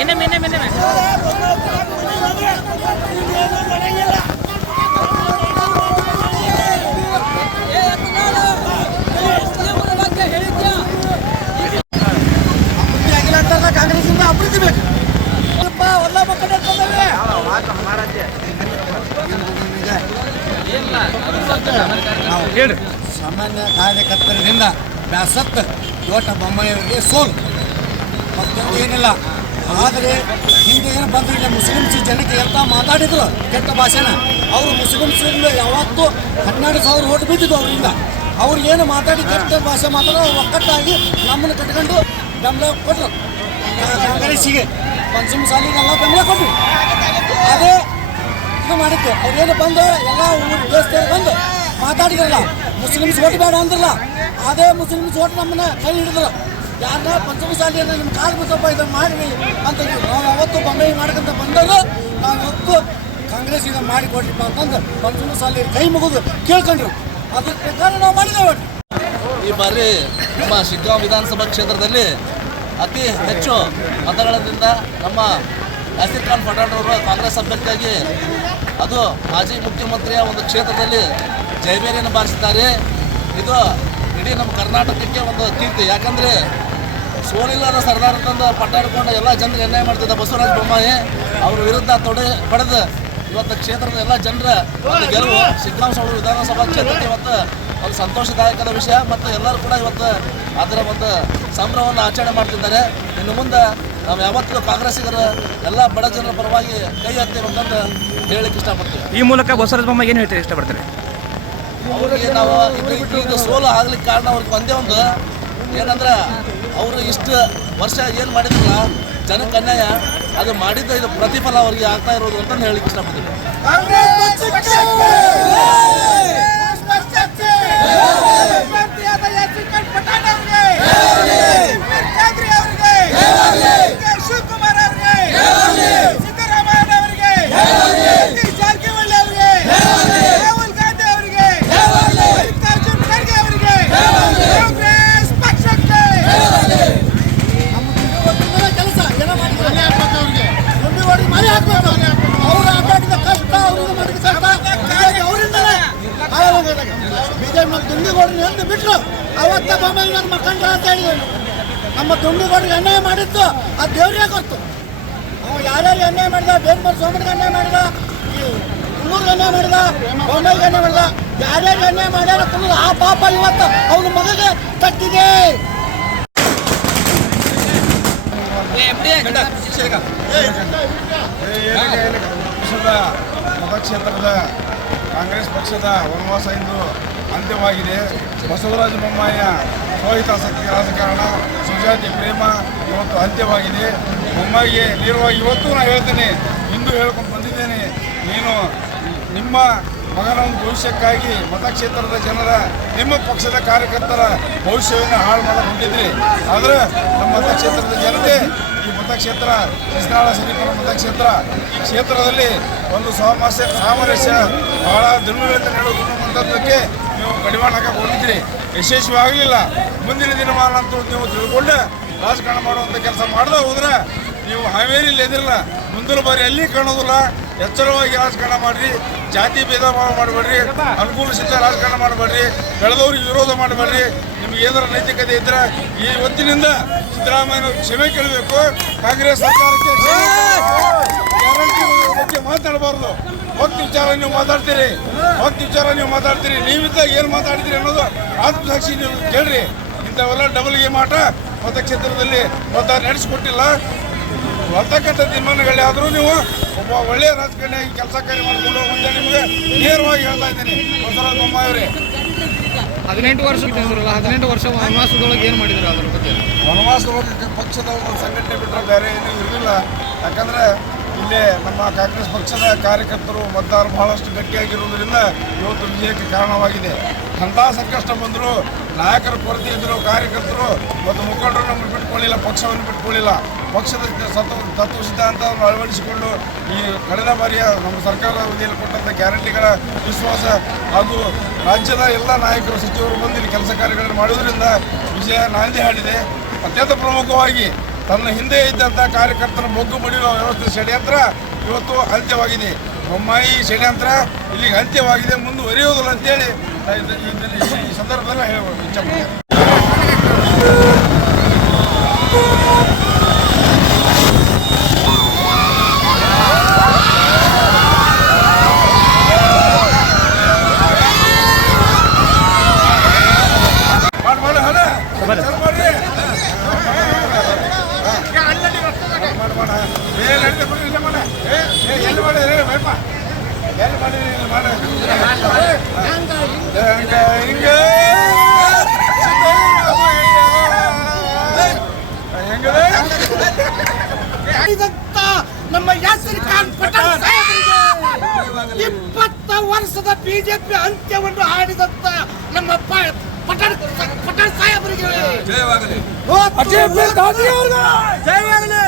என்ன என்ன என்ன ಹೇಳ್ರಿ. ಸಾಮಾನ್ಯ ಕಾರ್ಯಕರ್ತರಿಂದ ಬ್ಯಾಸತ್ತ ದೊಡ್ಡ ಬೊಮ್ಮಾಯಿಯವರಿಗೆ ಸೋಲು. ಮತ್ತೊಂದು ಏನಿಲ್ಲ. ಆದರೆ ಹಿಂದೆ ಏನು ಬಂದ್ರೆ ಇಲ್ಲ ಮುಸ್ಲಿಮ್ಸ್ ಜನಕ್ಕೆ ಎಂತ ಮಾತಾಡಿದ್ರು? ಕೆಟ್ಟ ಭಾಷೆನ ಅವರು ಮುಸ್ಲಿಮ್ಸ್ರಿಂದ ಯಾವತ್ತೂ ಹನ್ನೆರಡು ಸಾವಿರ ಓಟ್ ಬಿದ್ದಿದ್ದು ಅವರಿಂದ. ಅವ್ರು ಏನು ಮಾತಾಡಿ ಕೆಟ್ಟ ಭಾಷೆ ಮಾತಾಡೋ ಒಕ್ಕಟ್ಟಾಗಿ ನಮ್ಮನ್ನು ಕಟ್ಕೊಂಡು ಬೆಂಬಲ ಕೊಟ್ಟರು ಕಾಂಗ್ರೆಸ್ಸಿಗೆ. ಪಂಚಮ ಸಾಲಿಗೆಲ್ಲ ಬೆಂಬಲ ಕೊಟ್ಟರು ಅದೇ ಇದು ಮಾಡಿದ್ದು ಅವ್ರೇನು ಬಂದು ಎಲ್ಲ ಊರು ದೇಶದಲ್ಲಿ ಬಂದು ಮಾತಾಡಿದ್ರಲ್ಲ. ಮುಸ್ಲಿಮ್ಸ್ ಓಟ್ ಬೇಡ ಅಂದ್ರಲ್ಲ. ಅದೇ ಮುಸ್ಲಿಮ್ಸ್ ಓಟ್ ನಮ್ಮನ್ನ ಕೈ ಹಿಡಿದ್ರು. ಯಾರನ್ನ ಪಂಚಮಸಾಲಿಯನ್ನ ನಿಮ್ಮ ಕಾಲು ಮುಸಪ್ಪ ಇದನ್ನು ಮಾಡಿ ಅಂತ ನಾವು ಅವತ್ತು ಬೊಂಬೈ ಮಾಡ್ಕೊಂತ ಬಂದರು ನಾವು ಇವತ್ತು ಕಾಂಗ್ರೆಸ್ ಇದನ್ನು ಮಾಡಿ ಅಂತಂದು ಪಂಚಮಸಾಲಿಯರ್ ಕೈ ಮುಗಿದು ಕೇಳ್ಕೊಂಡ್ರು. ಅದ್ರ ಪ್ರಕಾರ ನಾವು ಮಾಡಿದ್ದೇವೆ ಈ ಬಾರಿ ನಮ್ಮ ಶಿಗ್ಗಾಂವ್ ವಿಧಾನಸಭಾ ಕ್ಷೇತ್ರದಲ್ಲಿ ಅತಿ ಹೆಚ್ಚು ಮತಗಳಿಂದ ನಮ್ಮ ಯಾಸಿರ್ ಖಾನ್ ಪಠಾಣ್ ಕಾಂಗ್ರೆಸ್ ಅಭ್ಯರ್ಥಿಯಾಗಿ ಅದು ಮಾಜಿ ಮುಖ್ಯಮಂತ್ರಿಯ ಒಂದು ಕ್ಷೇತ್ರದಲ್ಲಿ ಜಯಬೇರಿಯನ್ನು ಬಾರಿಸಿದ್ದಾರೆ. ಇದು ಇಡೀ ನಮ್ಮ ಕರ್ನಾಟಕಕ್ಕೆ ಒಂದು ಕೀರ್ತಿ. ಯಾಕಂದರೆ ಸೋಲಿಲ್ಲದ ಸರ್ದಾರ್ ತಂದು ಪಟ್ಟಾಡಿಕೊಂಡು ಎಲ್ಲ ಜನರು ಅನ್ಯಾಯ ಮಾಡ್ತಿದ್ದ ಬಸವರಾಜ ಬೊಮ್ಮಾಯಿ ಅವ್ರ ವಿರುದ್ಧ ತೊಡೆ ಪಡೆದು ಇವತ್ತು ಕ್ಷೇತ್ರದ ಎಲ್ಲ ಜನರ ಗೆಲುವು ಸಿದ್ದರಾಮ ವಿಧಾನಸಭಾ ಕ್ಷೇತ್ರಕ್ಕೆ ಇವತ್ತು ಒಂದು ಸಂತೋಷದಾಯಕದ ವಿಷಯ. ಮತ್ತು ಎಲ್ಲರೂ ಕೂಡ ಇವತ್ತು ಅದರ ಒಂದು ಸಂಭ್ರಮವನ್ನು ಆಚರಣೆ ಮಾಡ್ತಿದ್ದಾರೆ. ಇನ್ನು ಮುಂದೆ ನಾವು ಯಾವತ್ತೂ ಕಾಂಗ್ರೆಸ್ಸಿಗರ ಎಲ್ಲ ಬಡ ಜನರ ಪರವಾಗಿ ಕೈ ಹತ್ತಿರಬೇಕಂತ ಹೇಳಕ್ಕೆ ಇಷ್ಟಪಡ್ತೀವಿ. ಈ ಮೂಲಕ ಬಸವರಾಜ ಬೊಮ್ಮಾಯಿ ಏನು ಹೇಳ್ತೀರಿ ಇಷ್ಟಪಡ್ತಾರೆ? ಅವ್ರಿಗೆ ನಾವು ಇದು ಇದು ಸೋಲು ಆಗ್ಲಿಕ್ಕೆ ಕಾರಣ ಅವ್ರಿಗೆ ಒಂದೇ ಒಂದು. ಏನಂದ್ರೆ ಅವರು ಇಷ್ಟು ವರ್ಷ ಏನು ಮಾಡಿದ್ರಲ್ಲ ಜನಕ್ಕೆ ಅನ್ಯಾಯ ಅದು ಮಾಡಿದ್ದ ಇದು ಪ್ರತಿಫಲ ಅವ್ರಿಗೆ ಆಗ್ತಾ ಇರೋದು ಅಂತ ಹೇಳಲಿಕ್ಕೆ ಇಷ್ಟಪಡ್ತೀನಿ ಶಿವಕುಮಾರ್ ಅವರಿಗೆ ಸಿದ್ದರಾಮಯ್ಯ ಅವರಿಗೆ ಸತೀಶ್ ಜಾರಕಿಹೊಳಿ ಅವರಿಗೆ ರಾಹುಲ್ ಗಾಂಧಿ ಅವರಿಗೆ ಮಲ್ಲಿಕಾರ್ಜುನ್ ಖರ್ಗೆ ಅವರಿಗೆ ಕಾಂಗ್ರೆಸ್ ಪಕ್ಷಕ್ಕೆ ಕೆಲಸ ಏನೋ ಮಾಡಿದ್ರೆ ದುಡ್ಡು ಹೊಡಿ ಮನೆ ಹಾಕ್ಬೇಕು ಅವ್ರು ಆಟಾಡಿದ ಕಷ್ಟ ಅವ್ರಿಗೆ ಮಾಡಿದ ಕಷ್ಟ ಹೀಗಾಗಿ ಅವರಿಂದಲೇ ಬಿಜೆಪಿ ನಮ್ಮ ದುಂಡಿಗೌಡರು ಎಂದು ಬಿಟ್ಟರು ಅವತ್ತ ಬೊಮ್ಮಾಯಿ ನನ್ನ ಮಕ್ಕಂಡ್ರ ಅಂತ ಹೇಳಿದ್ರು ನಮ್ಮ ದುಂಡಿಗೌಡರಿಗೆ ಅನ್ಯಾಯ ಮಾಡಿತ್ತು ಆ ದೇವ್ರಿಗೆ ಗೊತ್ತು. ಅವ ಯಾರ್ಯಾರು ಅನ್ಯಾಯ ಮಾಡಿದ ಬೇರ್ಮರ್ ಸೋಮನಿಗೆ ಅನ್ಯಾಯ ಮಾಡಿದ ಈ ಕುನ್ನೂರಿಗೆ ಅನ್ಯಾಯ ಮಾಡಿದ ಬೊಮ್ಮಾಯಿಗೆ ಅನ್ಯಾಯ ಮಾಡಿದ ಯಾರ್ಯಾರು ಅನ್ಯಾಯ ಮಾಡ್ಯಾರ ತುಂಬ ಆ ಪಾಪ ಇವತ್ತು ಅವನ ಮಗಗೆ ತಟ್ಟಿದೆ ಪಕ್ಷದ ಮತಕ್ಷೇತ್ರದ ಕಾಂಗ್ರೆಸ್ ಪಕ್ಷದ ವನವಾಸ ಇಂದು ಅಂತ್ಯವಾಗಿದೆ. ಬಸವರಾಜ ಬೊಮ್ಮಾಯ ಸೋಹಿತಾಸಕ್ತಿ ರಾಜಕಾರಣ, ಸುಜಾತಿ ಪ್ರೇಮ ಇವತ್ತು ಅಂತ್ಯವಾಗಿದೆ. ಬೊಮ್ಮಾಯಿಗೆ ನೇರವಾಗಿ ಇವತ್ತು ನಾನು ಹೇಳ್ತೇನೆ. ಇಂದು ಹೇಳ್ಕೊಂಡು ಬಂದಿದ್ದೇನೆ. ನೀನು ನಿಮ್ಮ ಮಗನ ಭವಿಷ್ಯಕ್ಕಾಗಿ ಮತಕ್ಷೇತ್ರದ ಜನರ, ನಿಮ್ಮ ಪಕ್ಷದ ಕಾರ್ಯಕರ್ತರ ಭವಿಷ್ಯವನ್ನು ಹಾಳು ಮಾಡಿಕೊಂಡಿದ್ರಿ ಆದರೆ ನಮ್ಮ ಮತಕ್ಷೇತ್ರದ ಜನತೆ ಮತಕ್ಷೇತ್ರ ಕೃಷ್ಣಾಳ ಸಿರಿಪುರ ಮತಕ್ಷೇತ್ರ. ಈ ಕ್ಷೇತ್ರದಲ್ಲಿ ಒಂದು ಸಾಮಸ್ಯ ಸಾಮರಸ್ಯ ಬಹಳ ದುರ್ಬಲತೆ ನೀಡುವಂಥದ್ದಕ್ಕೆ ನೀವು ಕಡಿವಾಣ ಹಾಕಕ್ಕೆ ಹೋಗಿದ್ರಿ ಯಶಸ್ವಿ ಆಗಲಿಲ್ಲ ಮುಂದಿನ ದಿನಮಾನ ಅಂತ ನೀವು ತಿಳ್ಕೊಂಡು ರಾಜಕಾರಣ ಮಾಡುವಂಥ ಕೆಲಸ ಮಾಡದೆ ಹೋದ್ರೆ ನೀವು ಹಾವೇರಿಯಲ್ಲಿ ಎದಿರಲ್ಲ. ಮುಂದಿನ ಬಾರಿ ಎಲ್ಲಿ ಕಾಣೋದಿಲ್ಲ. ಎಚ್ಚರವಾಗಿ ರಾಜಕಾರಣ ಮಾಡ್ರಿ, ಜಾತಿ ಭೇದ ಭಾವ ಮಾಡಬೇಡ್ರಿ ಅನುಕೂಲಿಸಿದ ರಾಜಕಾರಣ ಮಾಡಬೇಡ್ರಿ, ಬೆಳೆದವ್ರಿಗೆ ವಿರೋಧ ಮಾಡಬೇಡ್ರಿ, ನಿಮ್ಗೆ ಏನಾರ ನೈತಿಕತೆ ಇದ್ರೆ ಈ ಹೊತ್ತಿನಿಂದ ಸಿದ್ದರಾಮಯ್ಯ ಕ್ಷಮೆ ಕೇಳಬೇಕು. ಕಾಂಗ್ರೆಸ್ ಸರ್ಕಾರಕ್ಕೆ ಬಗ್ಗೆ ಮಾತಾಡಬಾರ್ದು. ಭಕ್ತಿ ವಿಚಾರ ನೀವು ಮಾತಾಡ್ತೀರಿ. ಭಕ್ತಿ ವಿಚಾರ ನೀವು ಮಾತಾಡ್ತೀರಿ. ನೀವಿದ್ದ ಏನು ಮಾತಾಡ್ತೀರಿ ಅನ್ನೋದು ಆತ್ಮಸಾಕ್ಷಿ ನೀವು ಕೇಳ್ರಿ. ಇಂಥವೆಲ್ಲ ಡಬಲ್ ಗೇಮ್ ಆಟ ಮತಕ್ಷೇತ್ರದಲ್ಲಿ ಮತ ನಡೆಸಿಕೊಟ್ಟಿಲ್ಲ. ಬರ್ತಕ್ಕಂಥ ತೀರ್ಮಾನಗಳಾದರೂ ನೀವು ಒಬ್ಬ ಒಳ್ಳೆಯ ರಾಜಕಾರಣಿಯಾಗಿ ಕೆಲಸ ಕಾರ್ಯ ಮಾಡಿಕೊಂಡು ಅಂತ ನಿಮಗೆ ನೇರವಾಗಿ ಹೇಳ್ತಾ ಇದ್ದೀನಿ. ಬಸವರಾಜ ಬೊಮ್ಮಾಯಿ ಅವರೇ. ಹದಿನೆಂಟು ವರ್ಷ ಹದಿನೆಂಟು ವರ್ಷ ವನವಾಸದೊಳಗೆ ಏನು ಮಾಡಿದ್ರು ಅದ್ರ ಬಗ್ಗೆ? ವನವಾಸದೊಳಗೆ ಪಕ್ಷದ ಒಂದು ಸಂಘಟನೆ ಬಿಟ್ಟರೆ ಬೇರೆ ಏನೂ ಇರಲಿಲ್ಲ. ಯಾಕಂದ್ರೆ ಇಲ್ಲಿ ನಮ್ಮ ಕಾಂಗ್ರೆಸ್ ಪಕ್ಷದ ಕಾರ್ಯಕರ್ತರು ಮತದಾರರು ಬಹಳಷ್ಟು ಗಟ್ಟಿಯಾಗಿರುವುದರಿಂದ ಇವತ್ತು ವಿಜಯಕ್ಕೆ ಕಾರಣವಾಗಿದೆ. ಅಂಥ ಸಂಕಷ್ಟ ಬಂದರೂ ನಾಯಕರ ಕೊರತೆ ಇದ್ದರು ಕಾರ್ಯಕರ್ತರು ಮತ್ತು ಮುಖಂಡರು ನಮ್ಮನ್ನು ಬಿಟ್ಕೊಳ್ಳಿಲ್ಲ, ಪಕ್ಷವನ್ನು ಬಿಟ್ಕೊಳ್ಳಿಲ್ಲ. ಪಕ್ಷದ ಸತ್ವ ತತ್ವ ಸಿದ್ಧಾಂತವನ್ನು ಅಳವಡಿಸಿಕೊಂಡು ಈ ಕಳೆದ ಬಾರಿಯ ನಮ್ಮ ಸರ್ಕಾರ ಅವಧಿಯಲ್ಲಿ ಕೊಟ್ಟಂಥ ಗ್ಯಾರಂಟಿಗಳ ವಿಶ್ವಾಸ ಹಾಗೂ ರಾಜ್ಯದ ಎಲ್ಲ ನಾಯಕರು, ಸಚಿವರು ಬಂದು ಇಲ್ಲಿ ಕೆಲಸ ಕಾರ್ಯಗಳನ್ನು ಮಾಡುವುದರಿಂದ ವಿಜಯ ನಾಂದಿ ಹಾಡಿದೆ. ಅತ್ಯಂತ ಪ್ರಮುಖವಾಗಿ ತನ್ನ ಹಿಂದೆ ಇದ್ದಂಥ ಕಾರ್ಯಕರ್ತರ ಮೊಗ್ಗು ಬಡಿಯುವ ವ್ಯವಸ್ಥೆ ಷಡ್ಯಂತ್ರ ಇವತ್ತು ಅಂತ್ಯವಾಗಿದೆ. ಬೊಮ್ಮಾಯಿ ಷಡ್ಯಂತ್ರ ಇಲ್ಲಿಗೆ ಅಂತ್ಯವಾಗಿದೆ, ಮುಂದುವರಿಯುವುದಿಲ್ಲ ಅಂತೇಳಿ ಈ ಸಂದರ್ಭದಲ್ಲಿ ಹೇಳ ಇಚ್ಛೆ ನಮ್ಮ ಯಾಸಿರ್ ಖಾನ್ ಪಠಾಣ್ ಸಾಹೇಬರಿಗೆ ಇಪ್ಪತ್ತ ವರ್ಷದ ಬಿಜೆಪಿ ಅಂತ್ಯವನ್ನು ಹಾಡಿದಂತ ನಮ್ಮ ಪ- ಪಠಾಣ್ ಪಠಾಣ್ ಸಾಹೇಬರಿಗೆ ಜಯವಾಗಲಿ ಜಯವಾಗಲಿ